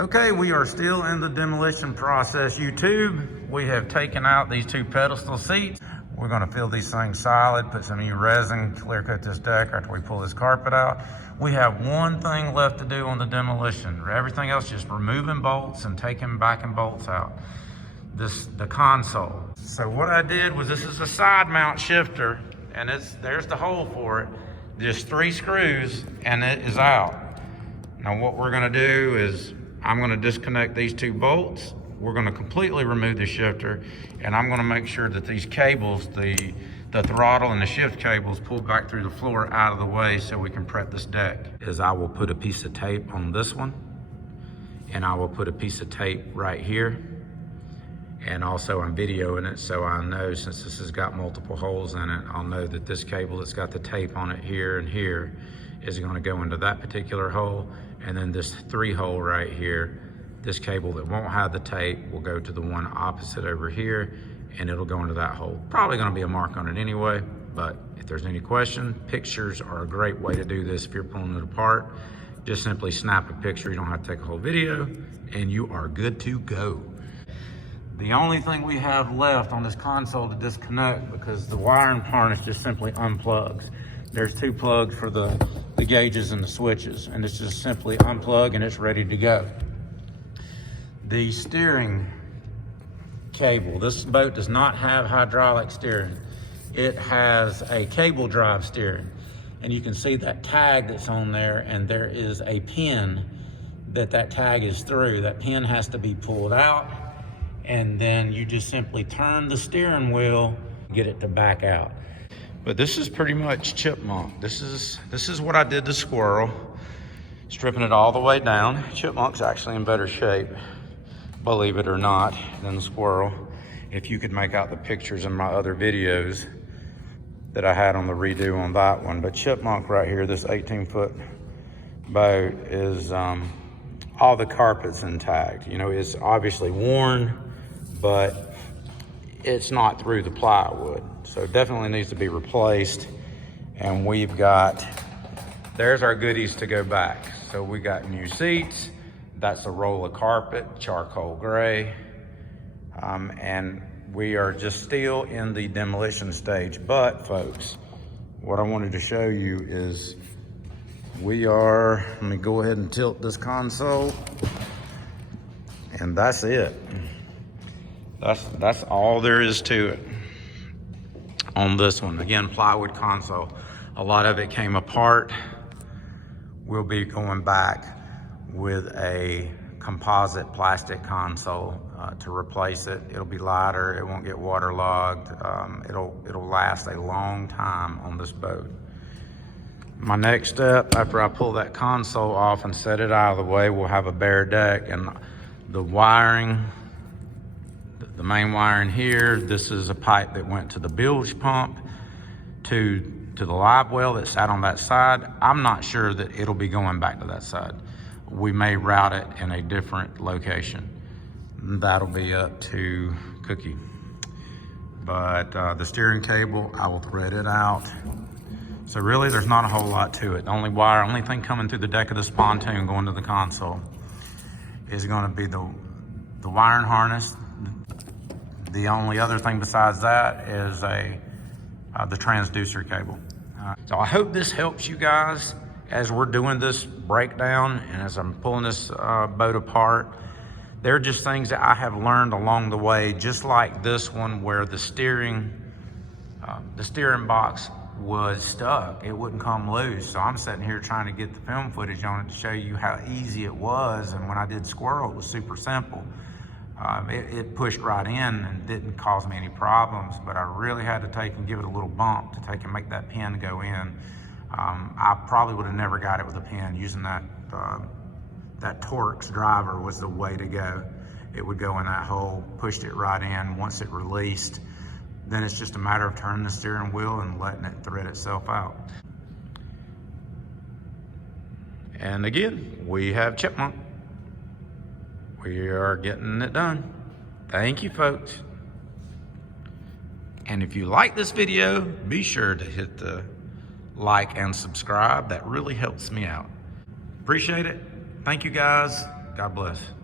Okay, we are still in the demolition process, YouTube. We have taken out these two pedestal seats. We're gonna fill these things solid, put some new resin, clear coat this deck after we pull this carpet out. We have one thing left to do on the demolition. Everything else just removing bolts and taking backing bolts out. The console. So what I did was, this is a side mount shifter, and there's the hole for it. Just 3 screws and it is out. Now what we're gonna do is, I'm gonna disconnect these 2 bolts. We're gonna completely remove the shifter, and I'm gonna make sure that these cables, the throttle and the shift cables, pull back through the floor out of the way so we can prep this deck. I will put a piece of tape on this one, and I will put a piece of tape right here. And also I'm videoing it, so I know, since this has got multiple holes in it, I'll know that this cable that's got the tape on it here and here is gonna go into that particular hole. And then this 3 hole right here, this cable that won't have the tape will go to the one opposite over here, and it'll go into that hole. Probably gonna be a mark on it anyway, but if there's any question, pictures are a great way to do this if you're pulling it apart. Just simply snap a picture, you don't have to take a whole video, and you are good to go. The only thing we have left on this console to disconnect, because the wiring harness just simply unplugs. There's 2 plugs for the gauges and the switches, and it's just simply unplug and it's ready to go. The steering cable, this boat does not have hydraulic steering. It has a cable drive steering, and you can see that tag that's on there, and there is a pin that tag is through. That pin has to be pulled out, and then you just simply turn the steering wheel, get it to back out. But this is pretty much Chipmunk. This is what I did to Squirrel, stripping it all the way down. Chipmunk's actually in better shape, believe it or not, than the Squirrel. If you could make out the pictures in my other videos that I had on the redo on that one. But Chipmunk right here, this 18-foot boat, is all the carpet's intact. You know, it's obviously worn, but it's not through the plywood. So definitely needs to be replaced. And we've got, there's our goodies to go back. So we got new seats. That's a roll of carpet, charcoal gray. And we are just still in the demolition stage. But folks, what I wanted to show you is let me go ahead and tilt this console. And that's it. That's all there is to it on this one. Again, plywood console. A lot of it came apart. We'll be going back with a composite plastic console to replace it. It'll be lighter, it won't get waterlogged. It'll last a long time on this boat. My next step, after I pull that console off and set it out of the way, we'll have a bare deck, and the wiring, the main wiring here, this is a pipe that went to the bilge pump to the live well that sat on that side. I'm not sure that it'll be going back to that side. We may route it in a different location. That'll be up to Cookie. But the steering cable, I will thread it out. So really, there's not a whole lot to it. The only thing coming through the deck of this pontoon going to the console is gonna be the wiring harness. The only other thing besides that is the transducer cable. So I hope this helps you guys as we're doing this breakdown and as I'm pulling this boat apart. They're just things that I have learned along the way, just like this one where the steering box was stuck. It wouldn't come loose. So I'm sitting here trying to get the film footage on it to show you how easy it was. And when I did Squirrel, it was super simple. It pushed right in and didn't cause me any problems, but I really had to take and give it a little bump to take and make that pin go in. I probably would have never got it with a pin. Using that Torx driver was the way to go. It would go in that hole, pushed it right in. Once it released, then it's just a matter of turning the steering wheel and letting it thread itself out. And again, we have Chipmunk. We are getting it done. Thank you, folks. And if you like this video, be sure to hit the like and subscribe. That really helps me out. Appreciate it. Thank you, guys. God bless.